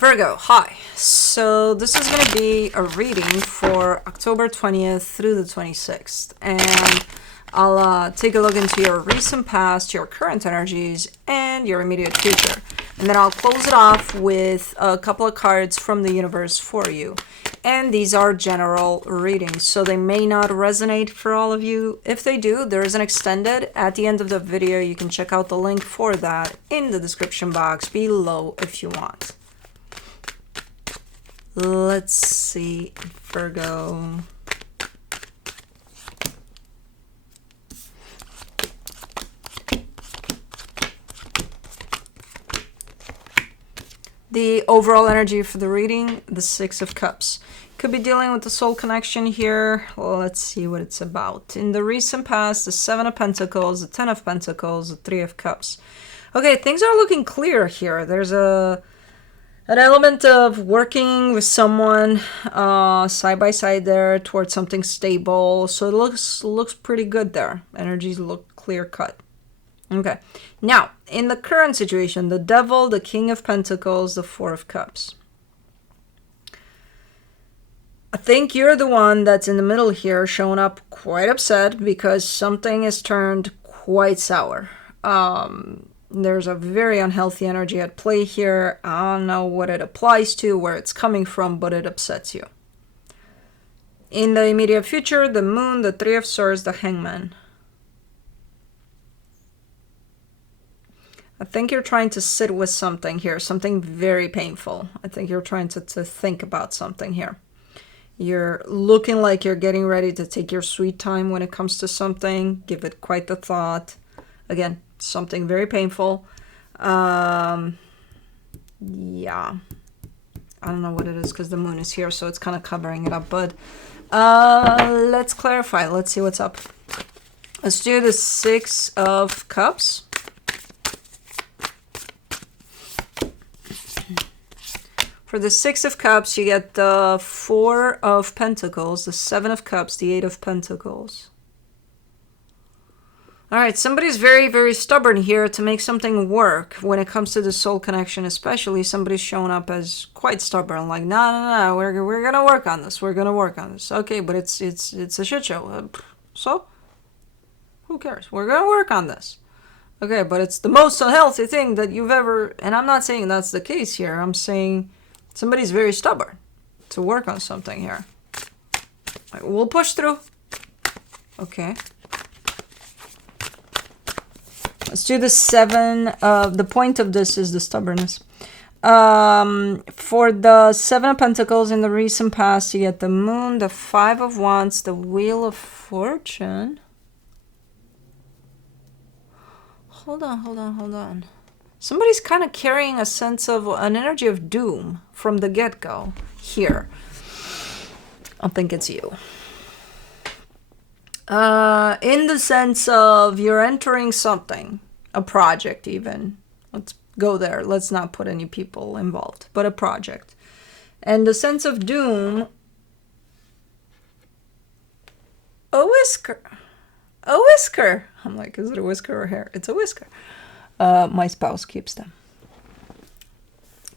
Virgo, hi. So this is going to be a reading for October 20th through the 26th. And I'll take a look into your recent past, your current energies, and your immediate future. And then I'll close it off with a couple of cards from the universe for you. And these are general readings, so they may not resonate for all of you. If they do, there is an extended at the end of the video. You can check out the link for that in the description box below if you want. Let's see, Virgo. The overall energy for the reading, the Six of Cups. Could be dealing with the soul connection here. Well, let's see what it's about. In the recent past, the Seven of Pentacles, the Ten of Pentacles, the Three of Cups. Okay, things are looking clear here. There's an element of working with someone side by side there towards something stable. So it looks pretty good there. Energies look clear cut. Okay. Now, in the current situation, the Devil, the King of Pentacles, the Four of Cups. I think you're the one that's in the middle here, showing up quite upset because something is turned quite sour. There's a very unhealthy energy at play here. I don't know what it applies to, where it's coming from, but it upsets you. In the immediate future, the Moon, the Three of Swords, the Hangman. I think you're trying to sit with something here, something very painful. I think you're trying to think about something here. You're looking like you're getting ready to take your sweet time when it comes to something. Give it quite the thought. Again, something very painful. Yeah. I don't know what it is because the moon is here, so it's kind of covering it up. But let's clarify. Let's see what's up. Let's do the Six of Cups. For the Six of Cups, you get the Four of Pentacles, the Seven of Cups, the Eight of Pentacles. All right, somebody's very, very stubborn here to make something work when it comes to the soul connection, especially. Somebody's showing up as quite stubborn, like, no, we're going to work on this. We're going to work on this. Okay, but it's a shit show. So? Who cares? We're going to work on this. Okay, but it's the most unhealthy thing that you've ever... And I'm not saying that's the case here. I'm saying... Somebody's very stubborn to work on something here. Right, we'll push through. Okay. Let's do the Seven. The point of this is the stubbornness. For the Seven of Pentacles in the recent past, you get the Moon, the Five of Wands, the Wheel of Fortune. Hold on. Somebody's kind of carrying a sense of an energy of doom from the get-go here. I think it's you. In the sense of you're entering something, a project even. Let's go there. Let's not put any people involved, but a project. And the sense of doom... A whisker. A whisker. I'm like, is it a whisker or hair? It's a whisker. My spouse keeps them.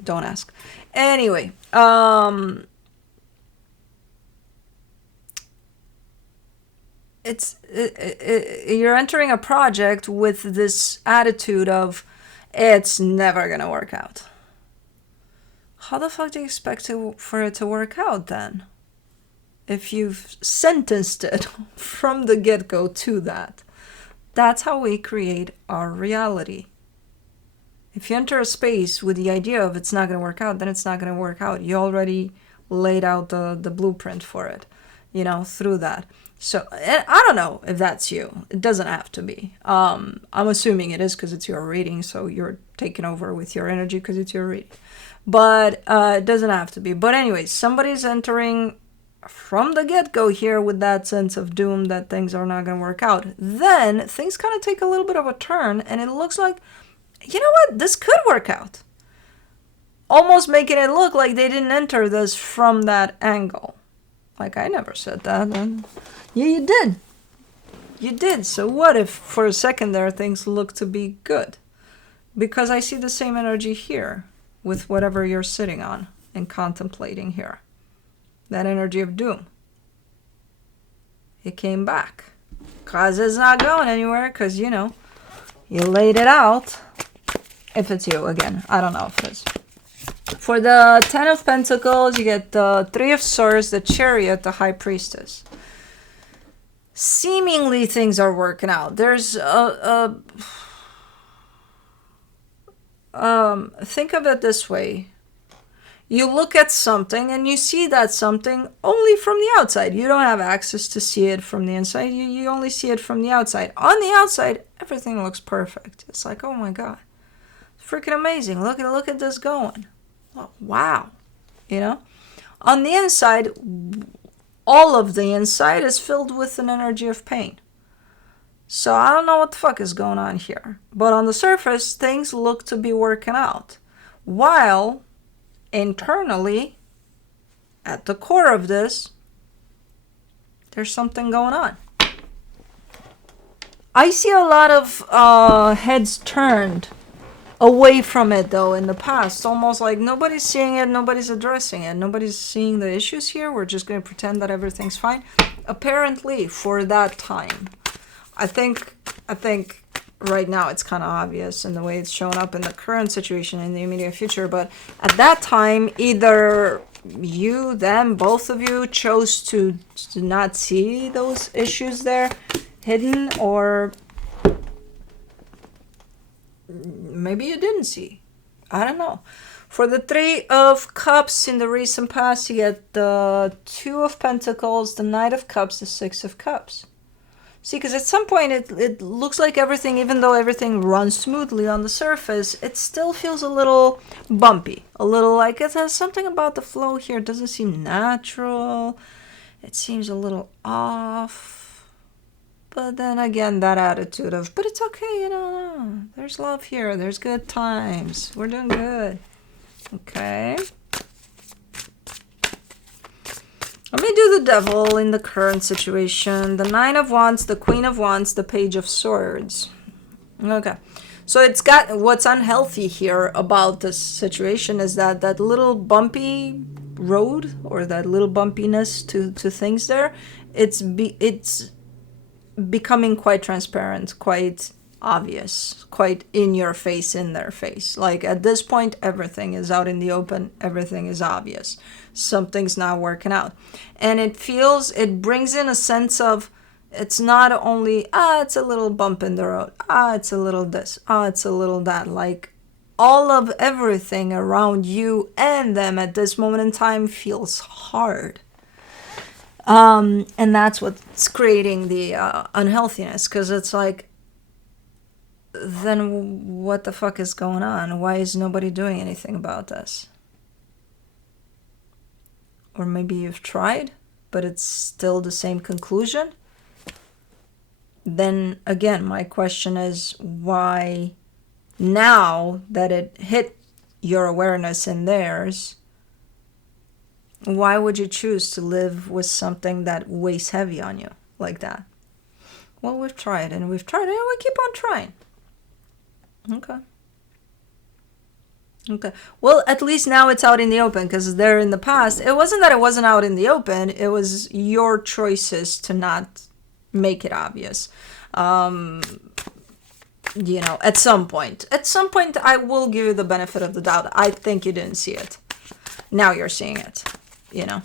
Don't ask. Anyway, you're entering a project with this attitude of it's never gonna work out. How the fuck do you expect for it to work out then? If you've sentenced it from the get-go to that. That's how we create our reality. If you enter a space with the idea of it's not going to work out, then it's not going to work out. You already laid out the blueprint for it, through that. So I don't know if that's you. It doesn't have to be. I'm assuming it is because it's your reading, so you're taking over with your energy because it's your reading. But it doesn't have to be. But anyways, somebody's entering from the get-go here with that sense of doom that things are not going to work out. Then things kind of take a little bit of a turn, and it looks like, you know what, this could work out. Almost making it look like they didn't enter this from that angle. Like, I never said that. And yeah, you did. You did. So what if for a second there things look to be good? Because I see the same energy here. with whatever you're sitting on and contemplating here. That energy of doom. It came back. Because it's not going anywhere, because, you know, you laid it out. If it's you, again, I don't know if it's. For the 10 of Pentacles, you get the 3 of Swords, the Chariot, the High Priestess. Seemingly things are working out. There's think of it this way. You look at something and you see that something only from the outside. You don't have access to see it from the inside. You only see it from the outside. On the outside, everything looks perfect. It's like, oh my God, freaking amazing. Look at this going. Oh, wow. You know, on the inside, all of the inside is filled with an energy of pain. So I don't know what the fuck is going on here. But on the surface, things look to be working out. While internally, at the core of this, there's something going on. I see a lot of heads turned away from it, though, in the past. Almost like nobody's seeing it, nobody's addressing it, nobody's seeing the issues here. We're just going to pretend that everything's fine. Apparently, for that time. I think right now it's kind of obvious in the way it's shown up in the current situation in the immediate future. But at that time, either you, them, both of you chose to not see those issues there hidden, or maybe you didn't see. I don't know. For the 3 of Cups in the recent past, you get the 2 of Pentacles, the Knight of Cups, the 6 of Cups. See, because at some point it looks like everything, even though everything runs smoothly on the surface, it still feels a little bumpy. A little like it has something about the flow here. It doesn't seem natural. It seems a little off. But then again, that attitude of, but it's okay, you know, there's love here. There's good times. We're doing good. Okay. Let me do the Devil in the current situation. The 9 of Wands, the Queen of Wands, the Page of Swords. Okay. So it's got, what's unhealthy here about this situation is that little bumpy road, or that little bumpiness to things there, it's becoming quite transparent, quite obvious, quite in your face, in their face. Like at this point, everything is out in the open, everything is obvious. Something's not working out. And it brings in a sense of, it's not only, it's a little bump in the road, it's a little this, it's a little that. Like all of everything around you and them at this moment in time feels hard. And that's what's creating the unhealthiness, because it's like, then what the fuck is going on? Why is nobody doing anything about this? Or maybe you've tried, but it's still the same conclusion. Then again, my question is, why now that it hit your awareness and theirs, why would you choose to live with something that weighs heavy on you like that? Well, we've tried and we've tried and we keep on trying. Okay. Okay. Well, at least now it's out in the open, because there in the past, it wasn't that it wasn't out in the open. It was your choices to not make it obvious. You know, at some point I will give you the benefit of the doubt. I think you didn't see it. Now you're seeing it, you know.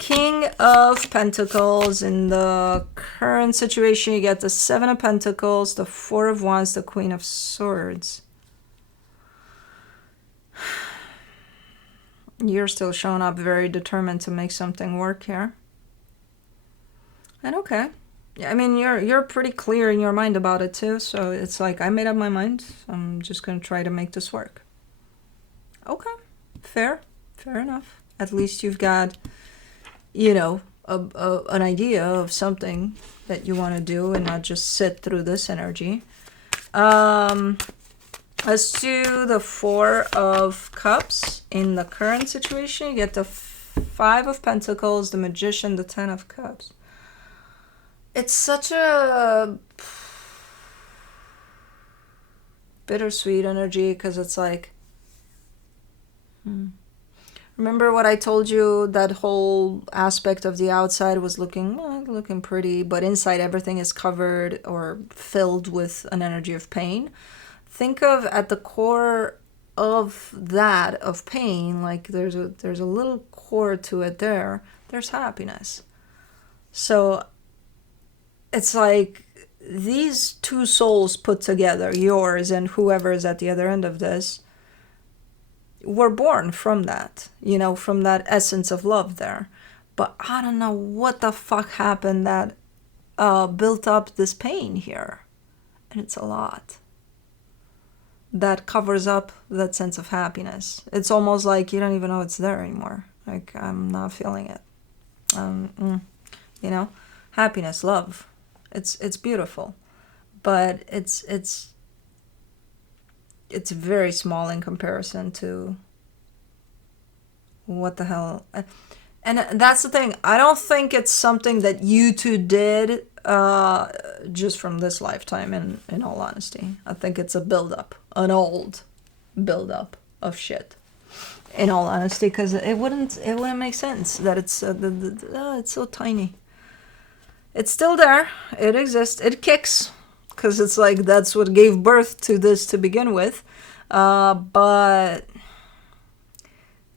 King of Pentacles in the current situation, you get the 7 of Pentacles, the 4 of Wands, the Queen of Swords. You're still showing up very determined to make something work here. And okay. I mean, you're pretty clear in your mind about it too, so it's like, I made up my mind. I'm just going to try to make this work. Okay. Fair enough. At least you've got, you know, an idea of something that you want to do and not just sit through this energy. As to the 4 of Cups in the current situation, you get the 5 of Pentacles, the Magician, the 10 of Cups. It's such a bittersweet energy, because it's like, Remember what I told you? That whole aspect of the outside was looking pretty, but inside everything is covered or filled with an energy of pain. Think of at the core of that, of pain, like there's a little core to it there. There's happiness. So it's like these two souls put together, yours and whoever is at the other end of this, were born from that, from that essence of love there. But I don't know what the fuck happened that built up this pain here. And it's a lot. That covers up that sense of happiness. It's almost like you don't even know it's there anymore. Like, I'm not feeling it. Happiness, love. It's beautiful. But it's very small in comparison to what the hell. And that's the thing. I don't think it's something that you two did just from this lifetime, in all honesty. I think it's a build-up, an old build-up of shit, in all honesty, because it wouldn't make sense that it's it's so tiny. It's still there. It exists. It kicks. Because it's like that's what gave birth to this to begin with. But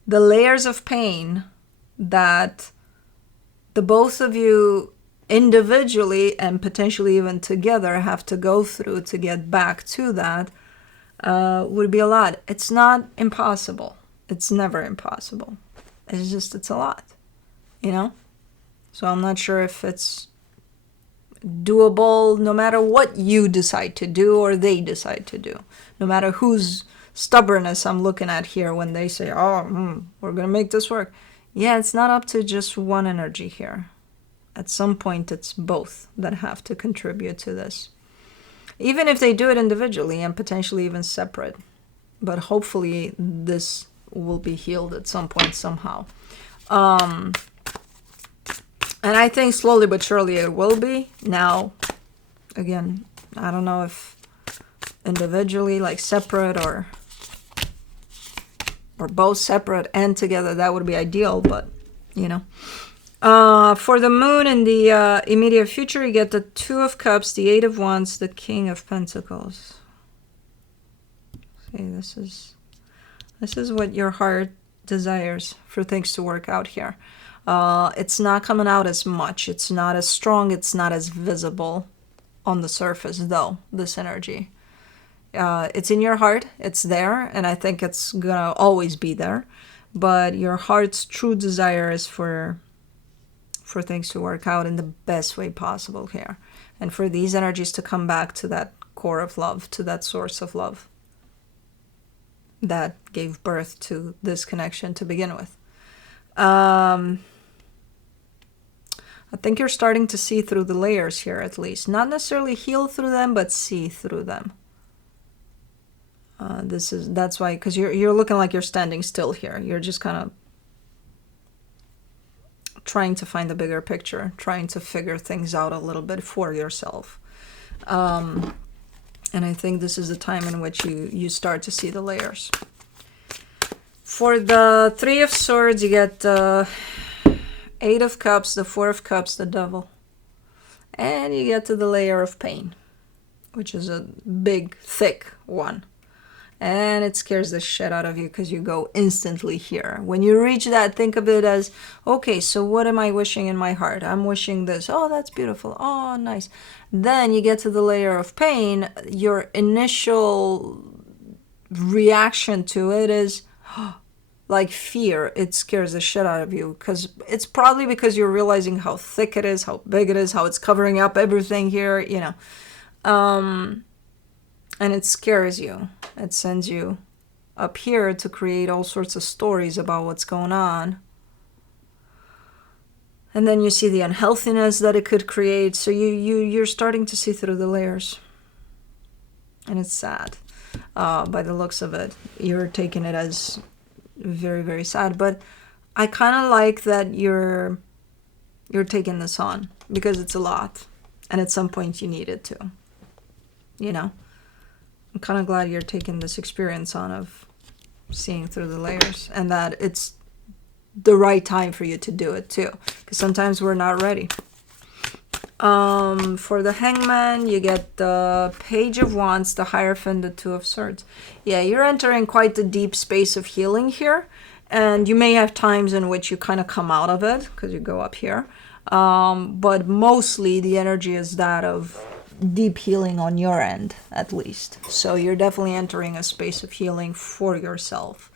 the layers of pain that the both of you individually and potentially even together have to go through to get back to that would be a lot. It's not impossible. It's never impossible. It's a lot, So I'm not sure if it's doable no matter what you decide to do or they decide to do. No matter whose stubbornness I'm looking at here when they say, we're going to make this work. Yeah, it's not up to just one energy here. At some point, it's both that have to contribute to this. Even if they do it individually and potentially even separate. But hopefully this will be healed at some point somehow. And I think slowly but surely it will be. Now, again, I don't know if individually, like separate or both separate and together, that would be ideal, but, for the moon in the immediate future, you get the Two of Cups, the Eight of Wands, the King of Pentacles. See, this is what your heart desires for things to work out here. It's not coming out as much. It's not as strong. It's not as visible on the surface, though, this energy. It's in your heart. It's there, and I think it's going to always be there. But your heart's true desire is for things to work out in the best way possible here. And for these energies to come back to that core of love, to that source of love that gave birth to this connection to begin with. I think you're starting to see through the layers here, at least. Not necessarily heal through them, but see through them. That's why, because you're looking like you're standing still here. You're just kind of trying to find the bigger picture, trying to figure things out a little bit for yourself. And I think this is the time in which you start to see the layers. For the Three of Swords, you get Eight of Cups, the Four of Cups, the Devil. And you get to the layer of pain, which is a big, thick one. And it scares the shit out of you because you go instantly here. When you reach that, think of it as, okay, so what am I wishing in my heart? I'm wishing this. Oh, that's beautiful. Oh, nice. Then you get to the layer of pain. Your initial reaction to it is like fear. It scares the shit out of you because it's probably because you're realizing how thick it is, how big it is, how it's covering up everything here, and it scares you. It sends you up here to create all sorts of stories about what's going on. And then you see the unhealthiness that it could create. So you're starting to see through the layers. And it's sad. By the looks of it. You're taking it as very, very sad. But I kind of like that you're taking this on. Because it's a lot. And at some point you need it to. I'm kind of glad you're taking this experience on of seeing through the layers, and that it's the right time for you to do it too, because sometimes we're not ready. For the Hangman, you get the Page of Wands, the Hierophant, the Two of Swords. Yeah, you're entering quite the deep space of healing here, and you may have times in which you kind of come out of it because you go up here, but mostly the energy is that of deep healing on your end, at least. So you're definitely entering a space of healing for yourself,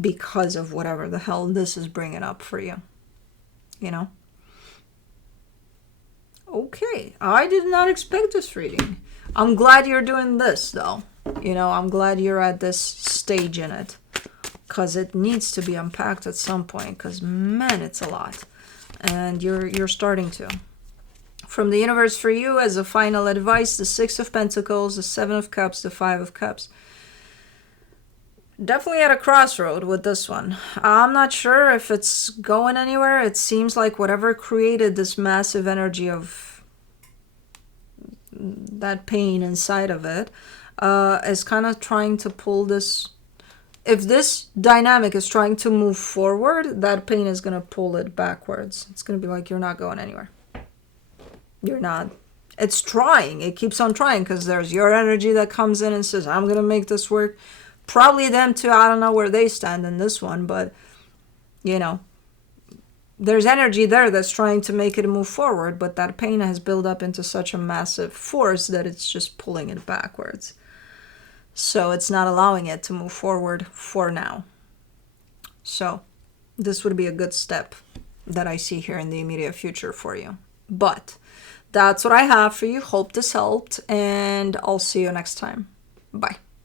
because of whatever the hell this is bringing up for you, you know? Okay, I did not expect this reading. I'm glad you're doing this, though. You know, I'm glad you're at this stage in it, because it needs to be unpacked at some point, because, man, it's a lot. And you're starting to. From the universe for you, as a final advice, the Six of Pentacles, the Seven of Cups, the Five of Cups. Definitely at a crossroad with this one. I'm not sure if it's going anywhere. It seems like whatever created this massive energy of that pain inside of it is kind of trying to pull this. If this dynamic is trying to move forward, that pain is going to pull it backwards. It's going to be like, you're not going anywhere. You're not. It's trying. It keeps on trying, because there's your energy that comes in and says, I'm going to make this work. Probably them too. I don't know where they stand in this one, but, you know, there's energy there that's trying to make it move forward, but that pain has built up into such a massive force that it's just pulling it backwards. So it's not allowing it to move forward for now. So this would be a good step that I see here in the immediate future for you. But that's what I have for you. Hope this helped, and I'll see you next time. Bye.